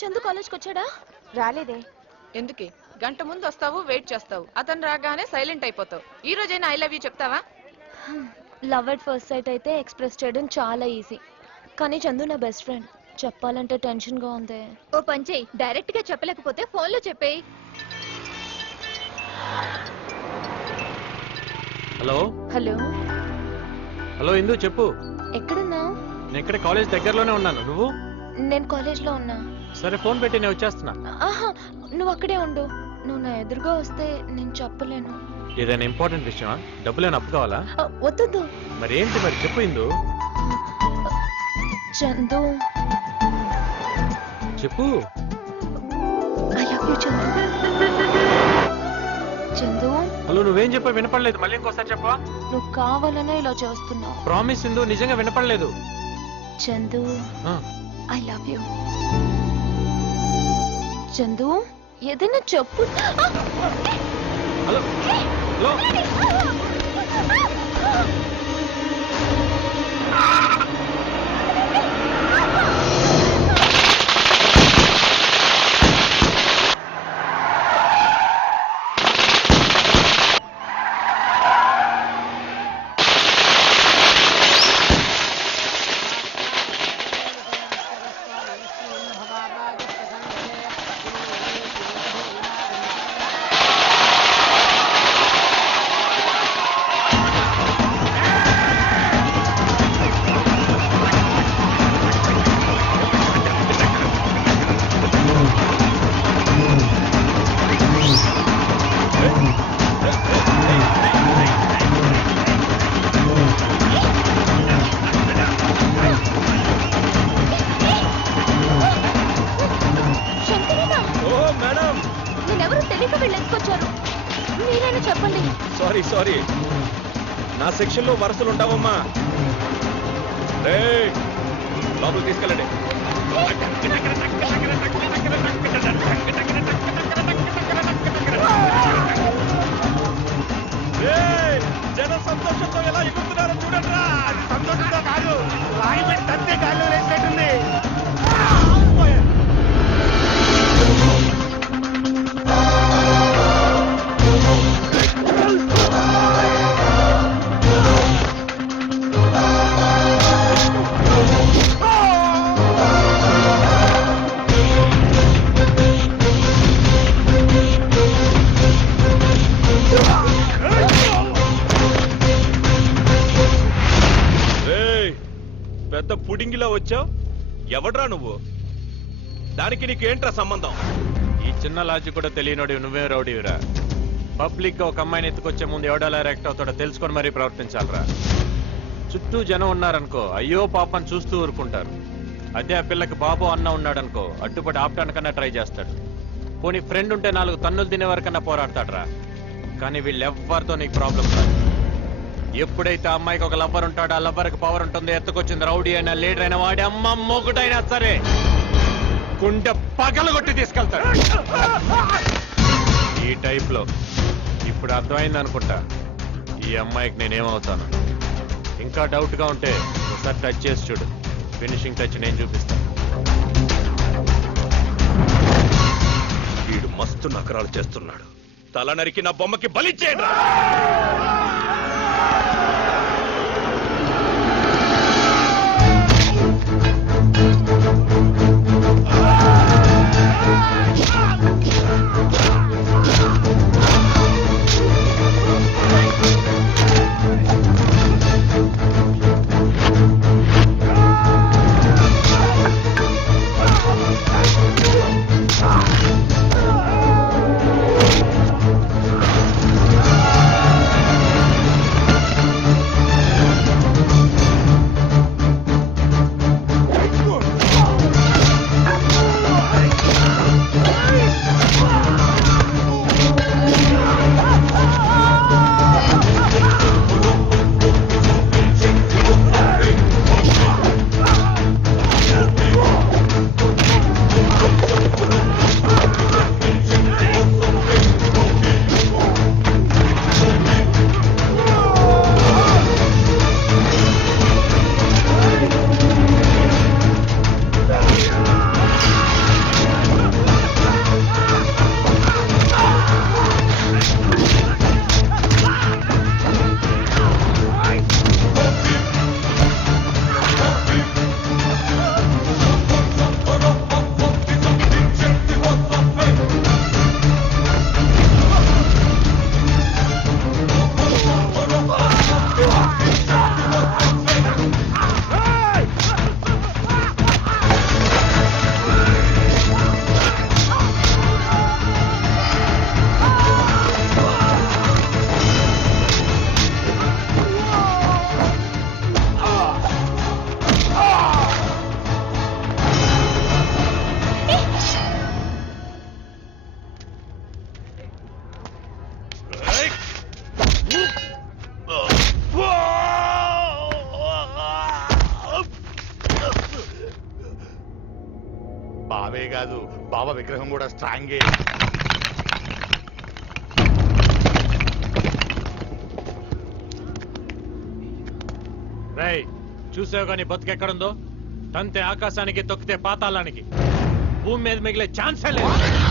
చందు కాలేజ్కి వచ్చాడా? రాలేదే. ఎందుకే గంట ముందు వస్తావు, వెయిట్ చేస్తావు, అతను రాగానే సైలెంట్ అయిపోతావు. ఈ రోజైనా ఐ లవ్ యూ చెప్తావా? లవ్ ఎట్ ఫస్ట్ సైట్ అయితే ఎక్స్ప్రెస్ చేయడం చాలా ఈజీ, కానీ చందు నా బెస్ట్ ఫ్రెండ్, చెప్పాలంటే టెన్షన్ గా ఉంది. ఓ పని చెయ్యి, డైరెక్ట్ గా చెప్పలేకపోతే ఫోన్ లో చెప్పేయి. హలో హలో హలో ఇందు చెప్పు. ఎక్కడున్నావు? నేను ఇక్కడ కాలేజ్ దగ్గరలోనే ఉన్నాను. నువ్వు? నేను కాలేజ్ లో ఉన్నా. సరే ఫోన్ పెట్టి నేను వచ్చేస్తున్నా. ఆహా, నువ్వు అక్కడే ఉండు. నువ్వు నా ఎదురుగా వస్తే నేను చెప్పలేను. ఏదైనా ఇంపార్టెంట్ విషయమా? డబ్బులేనా అప్పు కావాలా? వద్దు. మరి ఏంటి మరి చెప్పు ఇందు. చందు, చెప్పు. I love you Chandu. Chandu, hello నువ్వేం చెప్పా వినపడలేదు, మళ్ళీ ఇంకోసారి చెప్పా. నువ్వు కావాలనే ఇలా చేస్తున్నావు. ప్రామిస్ ఇందు, నిజంగా వినపడలేదు. Chandu, I love you. Chandu, ఏదైనా చెప్పు. హలో హలో సారీ, నా సెక్షన్ లో వరుసలు ఉంటావమ్మా. లోపలికి తీసుకెళ్ళండి. జనం సంతోషంతో ఎలా ఎగురుతున్నారో చూడండి రా. సంతోషంతో కాదు, లాగిపెట్టి తంతే గాల్లో వేసినట్టుంది. పెద్ద పుడింగిలా వచ్చావు, ఎవడ్రా నువ్వు? దానికి నీకేంట్రా సంబంధం? ఈ చిన్న లాజిక్ కూడా తెలియనోడి నువ్వే రౌడీవిరా. పబ్లిక్ గా ఒక అమ్మాయిని ఎత్తుకొచ్చే ముందు ఎవడలా రియాక్ట్ అవుతాడో తెలుసుకొని మరీ ప్రవర్తించాలరా. చుట్టూ జనం ఉన్నారనుకో, అయ్యో పాపని చూస్తూ ఊరుకుంటారు. అదే ఆ పిల్లకి బాబు అన్న ఉన్నాడనుకో, అడ్డుపడి ఆపటానికన్నా ట్రై చేస్తాడు. పోనీ ఫ్రెండ్ ఉంటే 4 తన్నులు తినే వరకన్నా పోరాడతాడరా. కానీ వీళ్ళెవ్వరితో నీకు ప్రాబ్లం కాదు. ఎప్పుడైతే అమ్మాయికి ఒక లవ్వర్ ఉంటాడో, ఆ లవ్వర్కి పవర్ ఉంటుంది. ఎత్తుకొచ్చింది రౌడీ అయినా, లీడర్ అయినా, వాడి అమ్మ మొగుడైనా సరే గుండె పగలగొట్టి తీసుకెళ్తాడు. ఈ టైప్ లో ఇప్పుడు అర్థమైంది అనుకుంటా ఈ అమ్మాయికి నేనేమవుతాను. ఇంకా డౌట్ గా ఉంటే ఒకసారి టచ్ చేసి చూడు. ఫినిషింగ్ టచ్ నేను చూపిస్తాను. వీడు మస్తు నకరాలు చేస్తున్నాడు. తల నరికి నా బొమ్మకి బలిచ్చేయండి. బావే కాదు బావ విగ్రహం కూడా స్ట్రాంగే. రేయ్ చూసావు కానీ బతుకెక్కడుందో? తంతే ఆకాశానికి, తొక్కితే పాతాళానికి. భూమి మీద మిగిలే ఛాన్సే లేదు.